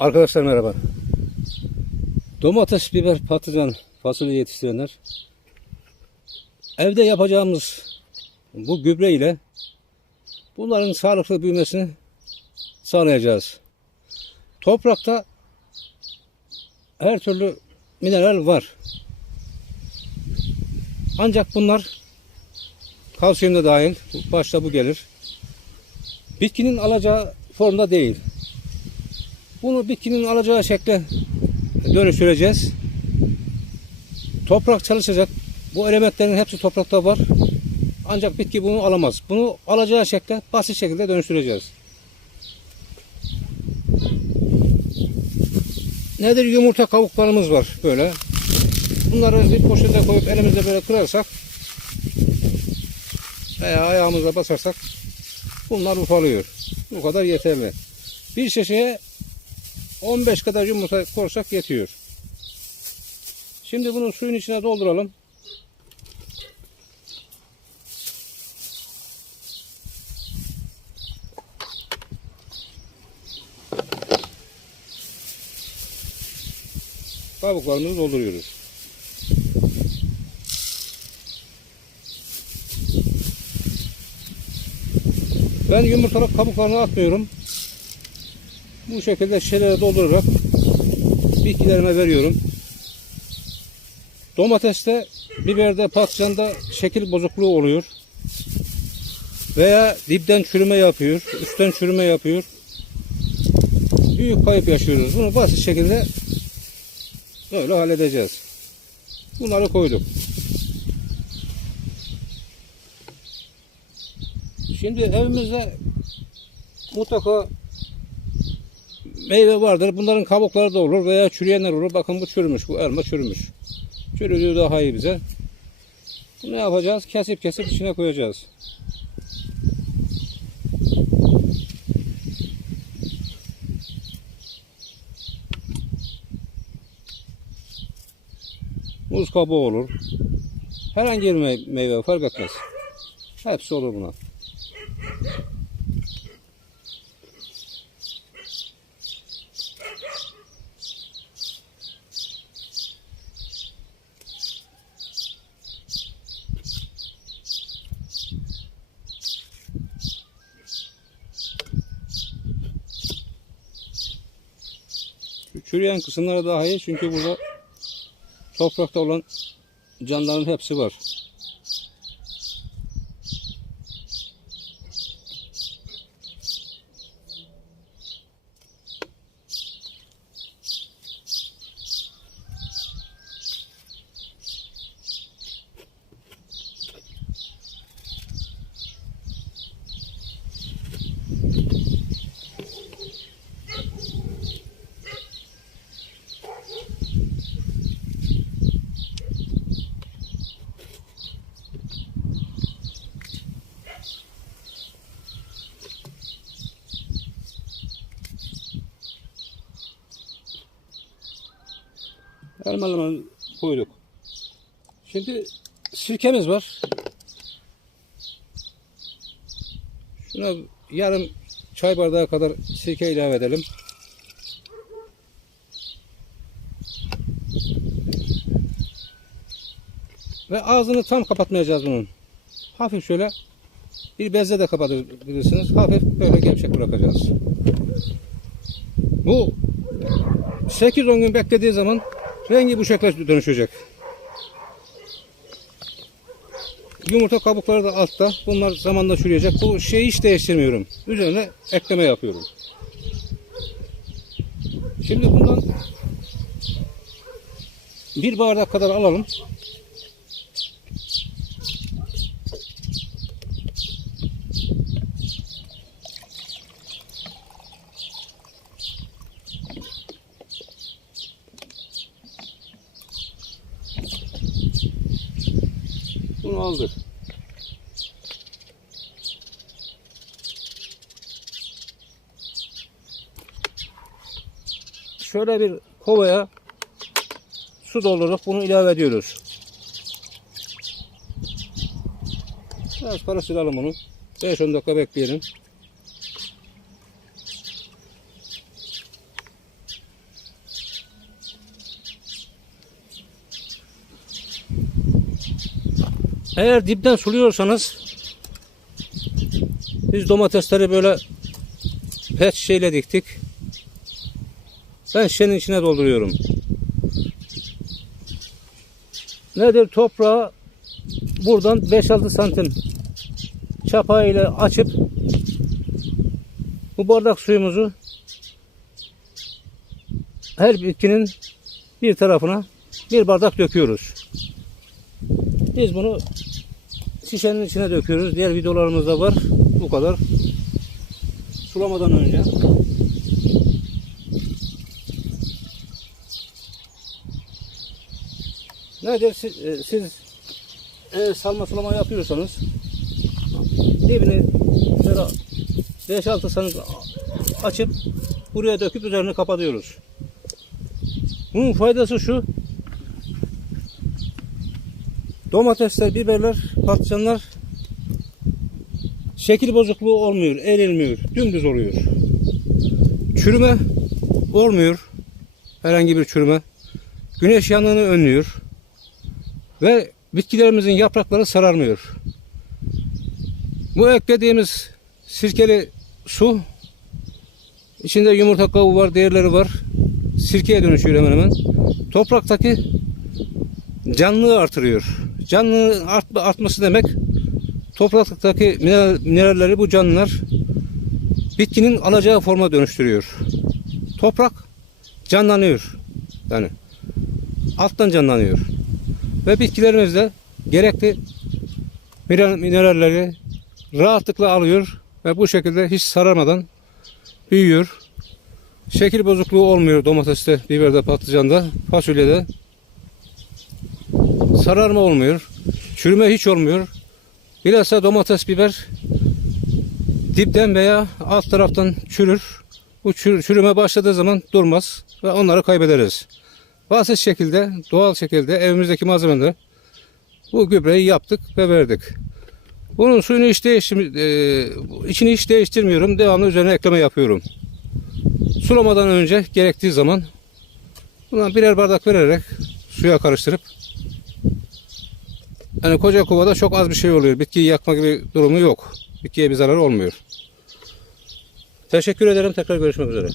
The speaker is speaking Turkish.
Arkadaşlar merhaba. Domates, biber, patlıcan, fasulye yetiştirenler evde yapacağımız bu gübre ile bunların sağlıklı büyümesini sağlayacağız. Toprakta her türlü mineral var. Ancak bunlar kalsiyum da dahil başta bu gelir. Bitkinin alacağı formda değil. Bunu bitkinin alacağı şekle dönüştüreceğiz. Toprak çalışacak. Bu elementlerin hepsi toprakta var. Ancak bitki bunu alamaz. Bunu alacağı şekle basit şekilde dönüştüreceğiz. Nedir? Yumurta kabuklarımız var böyle. Bunları bir poşete koyup elimizle böyle kırarsak veya ayağımızla basarsak bunlar ufalıyor. Bu kadar yeterli. Bir şişeye 15 kadar yumurta korsak yetiyor. Şimdi bunu suyun içine dolduralım. kabuklarımızı dolduruyoruz. Ben yumurtalık kabuklarını atmıyorum. Bu şekilde şişelere doldurarak bitkilerime veriyorum. Domateste, biberde, patlıcanda şekil bozukluğu oluyor. Veya dipten çürüme yapıyor, üstten çürüme yapıyor. Büyük kayıp yaşıyoruz. Bunu basit şekilde böyle halledeceğiz. Bunları koyduk. Şimdi evimizde mutlaka meyve vardır. Bunların kabukları da olur veya çürüyenler olur. Bakın bu çürümüş. Bu elma çürümüş. Çürüdüğü daha iyi bize. ne yapacağız? Kesip kesip içine koyacağız. Muz kabuğu olur. Herhangi bir meyve fark etmez. Hepsi olur buna. Çürüyen kısımlara daha iyi çünkü burada toprakta olan canların hepsi var. Elmalı koyduk. Şimdi sirkemiz var. Şuna yarım çay bardağı kadar sirke ilave edelim. Ve ağzını tam kapatmayacağız bunun. Hafif şöyle bir bezle de kapatabilirsiniz. Hafif böyle gevşek bırakacağız. Bu 8-10 gün beklediği zaman Rengi bu şekilde dönüşecek. Yumurta kabukları da altta. Bunlar zamanla çürüyecek. Bu şeyi hiç değiştirmiyorum. Üzerine ekleme yapıyorum. Şimdi bundan bir bardak kadar alalım. maldır. Şöyle bir kovaya su doldurup bunu ilave ediyoruz. Biraz para sürelim bunu. 5-10 dakika bekleyelim. Eğer dipten suluyorsanız biz domatesleri böyle pet şeyle diktik. Ben şişenin içine dolduruyorum. Nedir? Toprağı buradan 5-6 santim çapa ile açıp bu bardak suyumuzu her bitkinin bir tarafına bir bardak döküyoruz. Biz bunu Şişenin içine döküyoruz. Diğer videolarımız da var. Bu kadar. Sulamadan önce Nedir? Siz, e, siz e, salma sulama yapıyorsanız dibini şöyle 5-6 sanız açıp buraya döküp üzerine kapatıyoruz. Bunun faydası şu. Domatesler, biberler, patlıcanlar şekil bozukluğu olmuyor, erilmiyor, dümdüz oluyor. Çürüme olmuyor. Herhangi bir çürüme. Güneş yanığını önlüyor. Ve bitkilerimizin yaprakları sararmıyor. Bu eklediğimiz sirkeli su içinde yumurta kabuğu var, değerleri var. Sirkeye dönüşüyor hemen hemen. Topraktaki canlılığı artırıyor canlının art, artması demek topraktaki mineralleri bu canlılar bitkinin alacağı forma dönüştürüyor. Toprak canlanıyor. Yani alttan canlanıyor. Ve bitkilerimiz de gerekli mineralleri rahatlıkla alıyor ve bu şekilde hiç sararmadan büyüyor. Şekil bozukluğu olmuyor domateste, biberde, patlıcanda, fasulyede sararma olmuyor. Çürüme hiç olmuyor. Bilhassa domates, biber dipten veya alt taraftan çürür. Bu çürüme başladığı zaman durmaz ve onları kaybederiz. Basit şekilde, doğal şekilde evimizdeki malzemeleri bu gübreyi yaptık ve verdik. Bunun suyunu hiç değiştir, e, içini hiç değiştirmiyorum. Devamlı üzerine ekleme yapıyorum. Sulamadan önce gerektiği zaman buna birer bardak vererek suya karıştırıp yani koca kovada çok az bir şey oluyor. Bitkiyi yakma gibi durumu yok. Bitkiye bir zararı olmuyor. Teşekkür ederim. Tekrar görüşmek üzere.